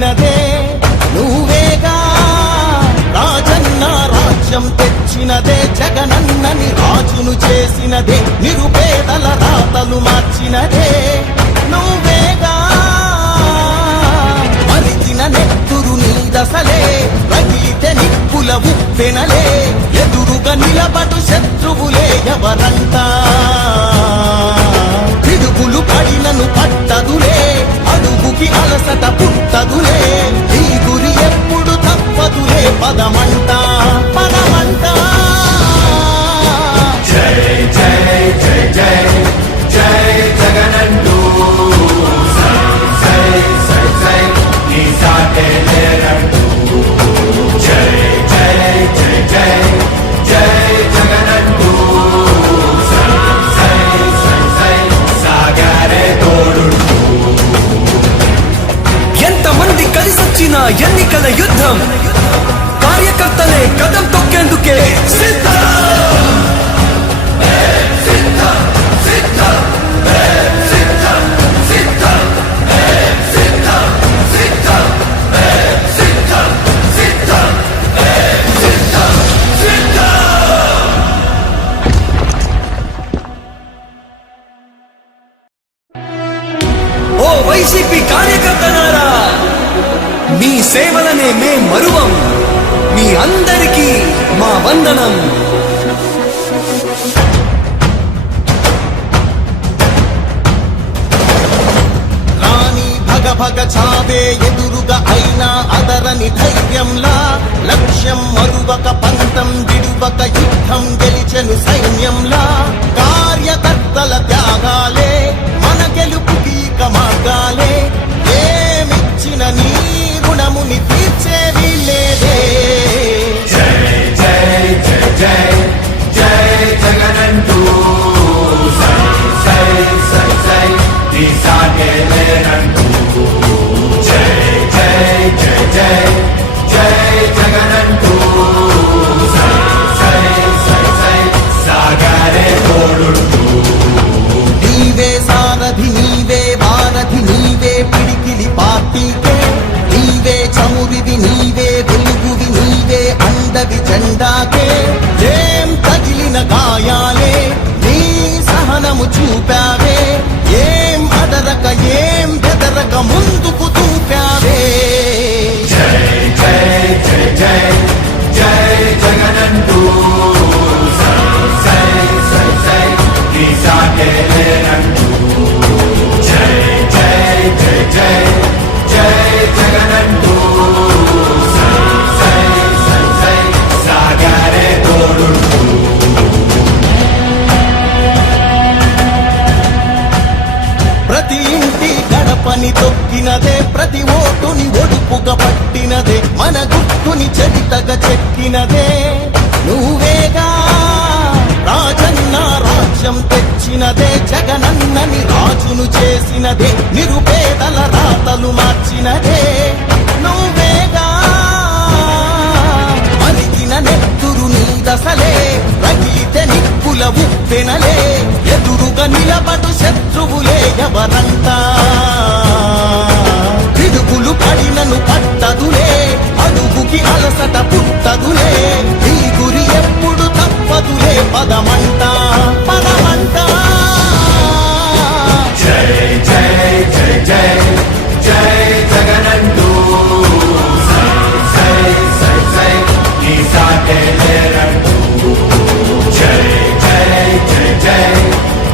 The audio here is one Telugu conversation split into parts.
తెచ్చినదే నువ్వేగా రాజన్న రాజ్యం తెచ్చినదే జగనన్నని రాజును చేసినదే నిరుపేదల రాతలు మార్చినదే నువ్వేగా మరిచిన నెత్తురు నీ దశలే రగిలితే నిప్పుల ఉప్పెనలే ఎదురుగా నిలబడు శత్రువులే ఎవరంతా పిడుగులు పడినను పట్టదులే అడుగుకి అలసట పుట్టదులే ఈ గురి ఎప్పుడు తప్పదులే పదమంట పదమంట జై జై జై జై జై జగనంటూ సై సై సై నీ సాటే లేరంటూ జై జై జై జై జై జగనంటూ సై సై సై సై సాగరే తోడుంటూ ఎంతమంది కలిసొచ్చిన ఎన్నికల యుద్ధం కార్యకర్తలే కదం తొక్కేందుకే సిద్ధం ఓ వైసీపీ కార్యకర్తలారా, మీ సేవలనే మే మరువం. మీ అందరికీ మా వందనం. రాణి భగ భగ చావే ఎదురుగా అయినా అదరని ధైర్యంలా లక్ష్యం మరువక పంతం విడువక యుద్ధం గెలిచెను సైన్యంలా కార్యకర్తల త్యాగాలే మన గెలుపుకి మార్గాలే ఏమిచ్చిన నీ రుణముని తీర్చేది లేదే జై జై జై జై జై జగనంటూ సై సై సై సై నీ సాటే లేరంటూ జై జై జై జై జై జగనంటూ సై సై సై సై సాగరే తోడుంటూ నీవే సారథి నీవే వారధి నీవే పిడికిలి పార్టీకే నీవే చమురివి నీవే వెలుగువి నీవే అండవి జెండాకే ఏం తగిలిన గాయాలే నీ సహనము చూపావే ఏం అదరక ఏం బెదరక ముందుకు దూపావే జై జై జై జై జై జగనంటూ సై సై సై సై నీ సాటే లేరంటూ జై జై జై జై జై జగనంటూ సై సై సై సై సాగరే తోడుంటూ ప్రతి ఇంటి గడపని తొక్కినదే ప్రతి ఓటుని ఒడుపుగా పట్టినదే మన గుర్తుని చరితగా చెక్కినదే నువ్వేగా రాజన్న రాజ్యం తెచ్చినదే జగనన్నని రాజును చేసినదే నిరుపేదల రాతలు మార్చినదే నువ్వేగా మరిగిన నెత్తురు నీ దశలే రగిలితే నిప్పుల ఉప్పెనలే ఎదురుగా నిలబడు శత్రువులే ఎవరంతా పిడుగులు పడినను పట్టదులే అడుగుకి అలసట పుట్టదులే ఈ గురి ఎప్పుడు తప్పదులే పదమంట పదమంట జై జై జై జై జై జగనంటూ సై సై సై సై నీ సాటే లేరంటూ జై జై జై జై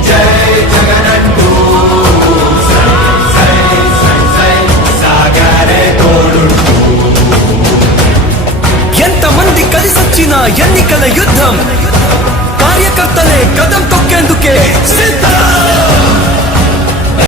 జై జగనంటూ సై సై సై సై సాగరే తోడుంటూ ఎంతమంది కలిసొచ్చిన ఎన్నికల యుద్ధం కార్యకర్తలే కదం తొక్కేందుకే సిద్ధం.